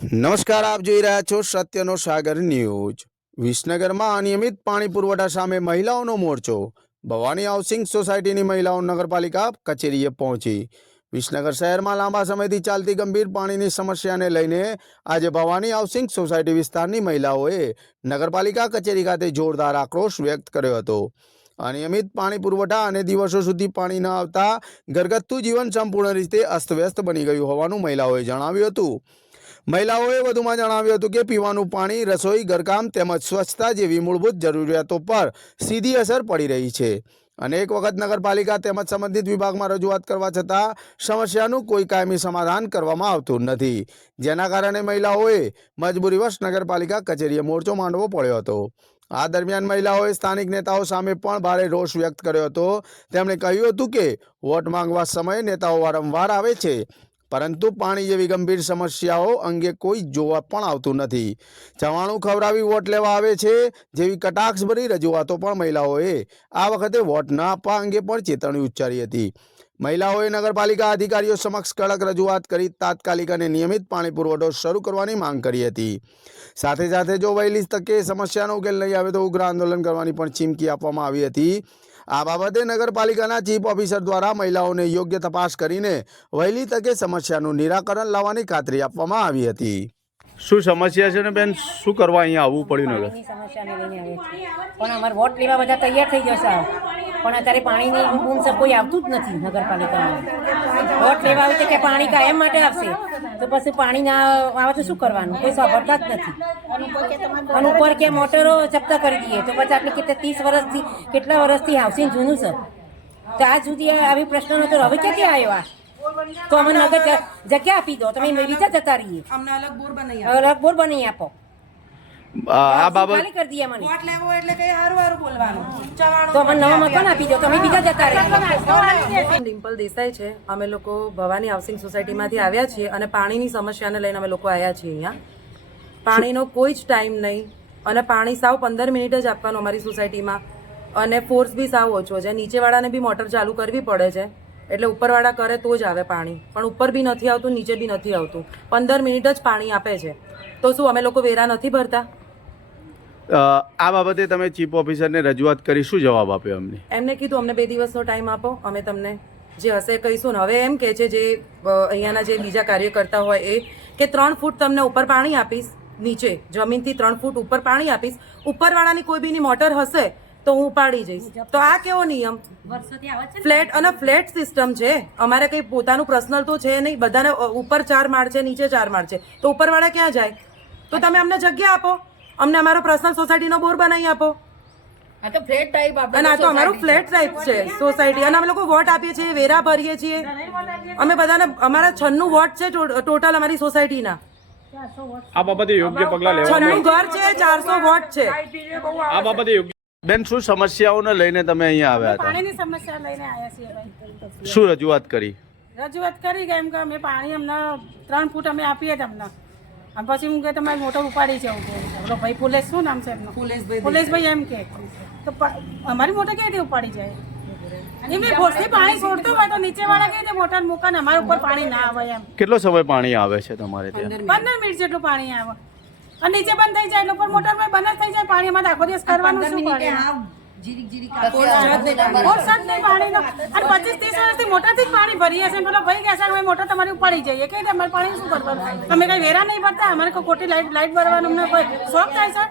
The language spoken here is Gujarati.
નમસ્કાર, આપ જોઈ રહ્યા છો સત્યનો સાગર ન્યૂઝ. વિસનગરમાં અનિયમિત પાણી પુરવઠા સામે મહિલાઓનો મોરચો. ભવાની હાઉસિંગ સોસાયટીની મહિલાઓ નગરપાલિકા કચેરીએ પહોંચી. વિસનગર શહેરમાં લાંબા સમયથી ચાલતી ગંભીર પાણીની સમસ્યાને લઈને આજે ભવાની હાઉસિંગ સોસાયટી વિસ્તારની મહિલાઓએ નગરપાલિકા કચેરી ખાતે જોરદાર આક્રોશ વ્યક્ત કર્યો હતો. અનિયમિત પાણી પુરવઠા અને દિવસો સુધી પાણી ન આવતા ઘરગથ્થુ જીવન સંપૂર્ણ રીતે અસ્તવ્યસ્ત બની ગયું હોવાનું મહિલાઓએ જણાવ્યું હતું. મહિલાઓએ વધુમાં જણાવ્યું હતું કે પીવાનું પાણી, રસોઈ, ઘરકામ તેમજ સ્વચ્છતા જેવી મૂળભૂત જરૂરિયાતો પર સીધી અસર પડી રહી છે. અનેક વખત નગરપાલિકા તેમજ સંબંધિત વિભાગમાં રજૂઆત કરવા છતાં સમસ્યાનું કોઈ કાયમી સમાધાન કરવામાં આવતું નથી. જેના કારણે મહિલાઓએ મજબૂરીવશ નગરપાલિકા કચેરીએ મોરચો માંડવો પડ્યો હતો. આ દરમિયાન મહિલાઓએ સ્થાનિક નેતાઓ સામે પણ ભારે રોષ વ્યક્ત કર્યો હતો. તેમણે કહ્યું હતું કે વોટ માંગવા સમયે નેતાઓ વારંવાર આવે છે. પરંતુ પાણી જેવી ગંભીર સમસ્યાઓ અંગે કોઈ જોવા પણ આવતું નથી. ચવાણું ખવડાવી વોટ લેવા આવે છે જેવી કટાક્ષભરી રજૂઆતો પણ મહિલાઓએ આ વખતે વોટ ન આપવા અંગે પણ ચેતવણી ઉચ્ચારી હતી. મહિલાઓએ નગરપાલિકા અધિકારીઓ સમક્ષ કડક રજૂઆત કરી તાત્કાલિક અને નિયમિત પાણી પુરવઠો શરૂ કરવાની માંગ કરી હતી. સાથે સાથે જો વહેલી તકે સમસ્યાનો ઉકેલ નહીં આવે તો ઉગ્ર આંદોલન કરવાની પણ ચીમકી આપવામાં આવી હતી. આ બાબતે નગરપાલિકાના ચીફ ઓફિસર દ્વારા મહિલાઓને યોગ્ય તપાસ કરીને વહેલી તકે સમસ્યાનું નિરાકરણ લાવવાની ખાતરી આપવામાં આવી હતી. શું સમસ્યા છે ને બેન? શું કરવા અહીંયા આવવું પડ્યું નગર પણ અમારે વોટ લેવા બધા તૈયાર થઈ જશે પણ અત્યારે પાણીની બૂમસર કોઈ આવતું જ નથી નગરપાલિકામાં. વોટ લેવા આવશે કે પાણી કાયમ માટે આવશે? તો પછી પાણી ના આવે તો શું કરવાનું? કોઈ સાંભળતા જ નથી. અને ઉપર કે મોટરો જપ્ત કરી દઈએ તો પછી આપણે કેટલા ત્રીસ વર્ષથી કેટલા વર્ષથી હાઉસિંગ જૂનું છે? તો આજ સુધી આવી પ્રશ્નો નતો હવે ક્યાંથી આવ્યો આ? તો અમે નગર જગ્યા આપી દો. તમે બીજા જતા રહીએ. અમને અલગ બોર બનાવી આપો. અલગ બોર બનાવી આપો આ બાબત કરી દઈએ મને વોટ લેવો એટલે કઈ હારું હારું બોલવાનું તો મને નવો મકાન આપી દો? તમે બીજા જતા રહો ડિમ્પલ દેસાઈ છે. અમે લોકો ભવાની હાઉસિંગ સોસાયટીમાંથી આવ્યા છીએ અને પાણીની સમસ્યાને લઈને અમે લોકો આવ્યા છીએ અહીંયા. પાણીનો કોઈ જ ટાઈમ નહીં અને પાણી સાવ પંદર મિનિટ જ આપવાનું અમારી સોસાયટીમાં. અને ફોર્સ બી સાવ ઓછો છે. નીચેવાળાને બી મોટર ચાલુ કરવી પડે છે. એટલે ઉપરવાળા કરે તો જ આવે પાણી. પણ ઉપર બી નથી આવતું નીચે બી નથી આવતું. પંદર મિનિટ જ પાણી આપે છે. તો શું અમે લોકો વેરા નથી ભરતા? આ બાબતે તમે ચીફ ઓફિસરને રજૂઆત કરી શું જવાબ આપ્યો અમને એમને કીધું અમને બે દિવસનો ટાઈમ આપો અમે તમને જે હશે કહીશું. ને હવે એમ કે છે જે અહીંયાના જે બીજા કાર્યકર્તા હોય એ કે ત્રણ ફૂટ તમને ઉપર પાણી આપીશ નીચે જમીનથી ત્રણ ફૂટ ઉપર પાણી આપીશ. ઉપરવાળાની કોઈ બીની મોટર હશે તો હું ઉપાડી જઈશ. તો આ કેવો નિયમ? ફ્લેટ અને ફ્લેટ સિસ્ટમ છે. અમારે કંઈ પોતાનું પર્સનલ તો છે નહીં. બધાને ઉપર ચાર માળ છે નીચે ચાર માળ છે. તો ઉપરવાળા ક્યાં જાય? તો તમે અમને જગ્યા આપો. અમને અમારો પર્સનલ સોસાયટીનો બોર બનાવી આપો. આ તો ફ્લેટ ટાઈપ અને આ તો અમારું ફ્લેટ ટાઈપ છે સોસાયટી અને અમે લોકો વોટ આપીએ છીએ વેરા ભરીએ છીએ. અમે બધાને અમારા છન્નું વોટ છે ટોટલ અમારી સોસાયટીના આ બાબતે યોગ્ય પગલાં છન્નું ઘર છે ચારસો વોટ છે. આ બાબતે યોગ્ય બેન શું સમસ્યાઓને લઈને તમે અહીંયા આવ્યા હતા? પાણીની સમસ્યા લઈને આવ્યા છીએ શું રજૂઆત કરી? રજૂઆત કરી કે એમ કે અમે પાણી અમને ત્રણ ફૂટ અમે આપીએ જ અમને. અને પછી હું કે તમારી મોટર ઉપાડી છે હું કે બોલો ભાઈ પુલેશ શું નામ છે એમનું? પોલીસભાઈ પોલીસભાઈ એમ કે. તો અમારી મોટર કેવી રીતે ઉપાડી જાય? ફોર્સથી પાણી છોડતું હોય તો નીચેવાળા કેવી રીતે મોટર મૂકે ને અમારા ઉપર પાણી ના આવે એમ? કેટલો સમય પાણી આવે છે તમારે ત્યાં? પંદર મિનિટ. જેટલું પાણી આવે. અને નીચે બંધ થઈ જાય એટલે ઉપર મોટરમાં બંધ થઈ જાય પાણી અમારે આખો દિવસ કરવાનું શું પડે? પચીસ ત્રીસ વર્ષથી મોટાથી જ પાણી ભરીએ છીએ. પેલો ભાઈ કે અમે મોટર તમારી ઉપાડી જઈએ. કે અમારે પાણી શું કરવાનું? અમે કઈ વેરા નહીં ભરતા? અમારે કોઈ ખોટી લાઈટ લાઈટ ભરવાનું અમને શોખ થાય છે?